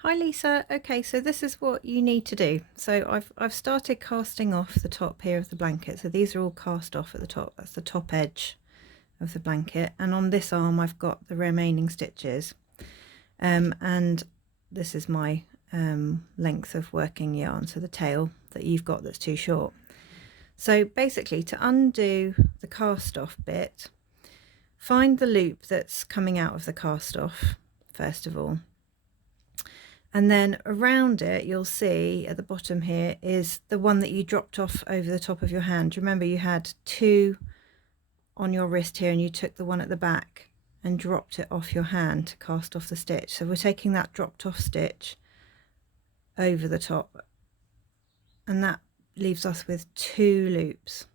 Hi Lisa. Okay, so this is what you need to do. So I've started casting off the top here of the blanket. So these are all cast off at the top. That's the top edge of the blanket. And on this arm I've got the remaining stitches. And this is my length of working yarn, so the tail that you've got that's too short. So basically, to undo the cast off bit, find the loop that's coming out of the cast off first of all. And then around it, you'll see at the bottom here is the one that you dropped off over the top of your hand. Remember, you had two on your wrist here and you took the one at the back and dropped it off your hand to cast off the stitch. So we're taking that dropped off stitch over the top, and that leaves us with two loops.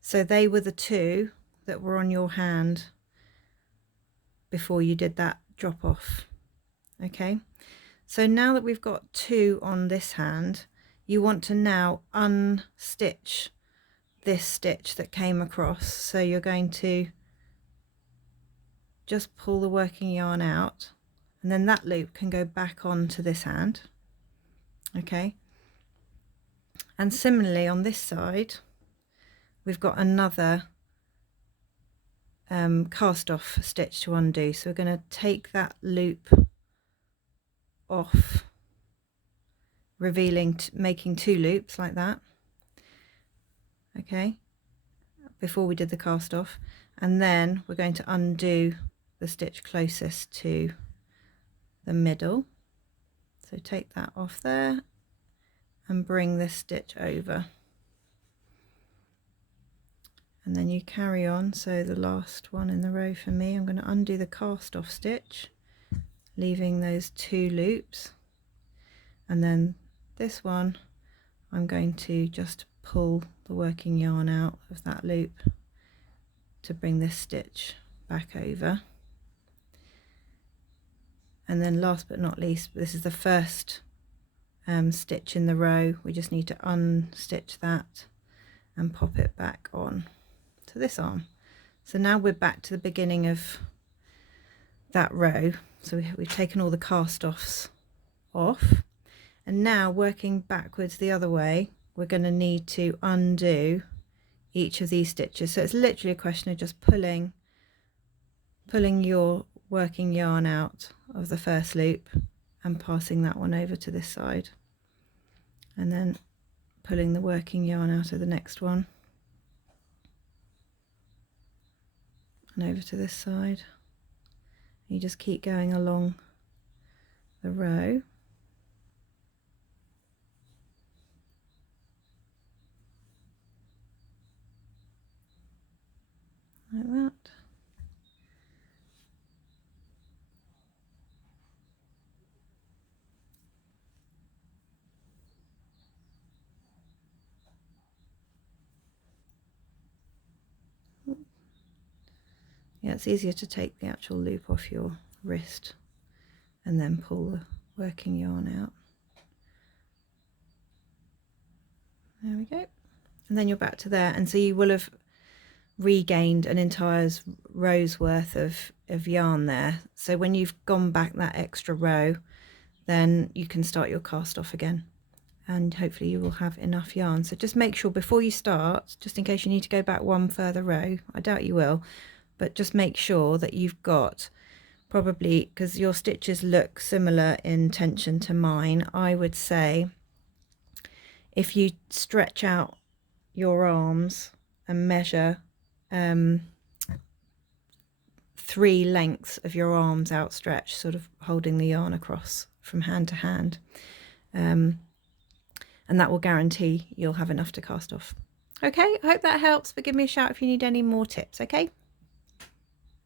So they were the two that were on your hand before you did that drop off. Okay. So now that we've got two on this hand, you want to now unstitch this stitch that came across. So you're going to just pull the working yarn out, and then that loop can go back onto this hand. Okay. And similarly on this side, we've got another cast off stitch to undo. So we're going to take that loop off, revealing, making two loops like that, okay, before we did the cast off, and then we're going to undo the stitch closest to the middle. So take that off there and bring this stitch over, and then you carry on. So the last one in the row for me, I'm going to undo the cast off stitch, leaving those two loops, and then this one I'm going to just pull the working yarn out of that loop to bring this stitch back over. And then last but not least, this is the first stitch in the row. We just need to unstitch that and pop it back on to this arm. So now we're back to the beginning of that row. So we've taken all the cast offs off, and now working backwards the other way, we're going to need to undo each of these stitches. So it's literally a question of just pulling your working yarn out of the first loop and passing that one over to this side, and then pulling the working yarn out of the next one and over to this side. You just keep going along the row. Like that. Yeah, it's easier to take the actual loop off your wrist and then pull the working yarn out. There we go. And then you're back to there, and so you will have regained an entire row's worth of yarn there. So when you've gone back that extra row, then you can start your cast off again, and hopefully you will have enough yarn. So just make sure before you start, just in case you need to go back one further row, I doubt you will, but just make sure that you've got, probably because your stitches look similar in tension to mine, I would say if you stretch out your arms and measure 3 lengths of your arms outstretched, sort of holding the yarn across from hand to hand, and that will guarantee you'll have enough to cast off. Okay, I hope that helps, but give me a shout if you need any more tips. Okay.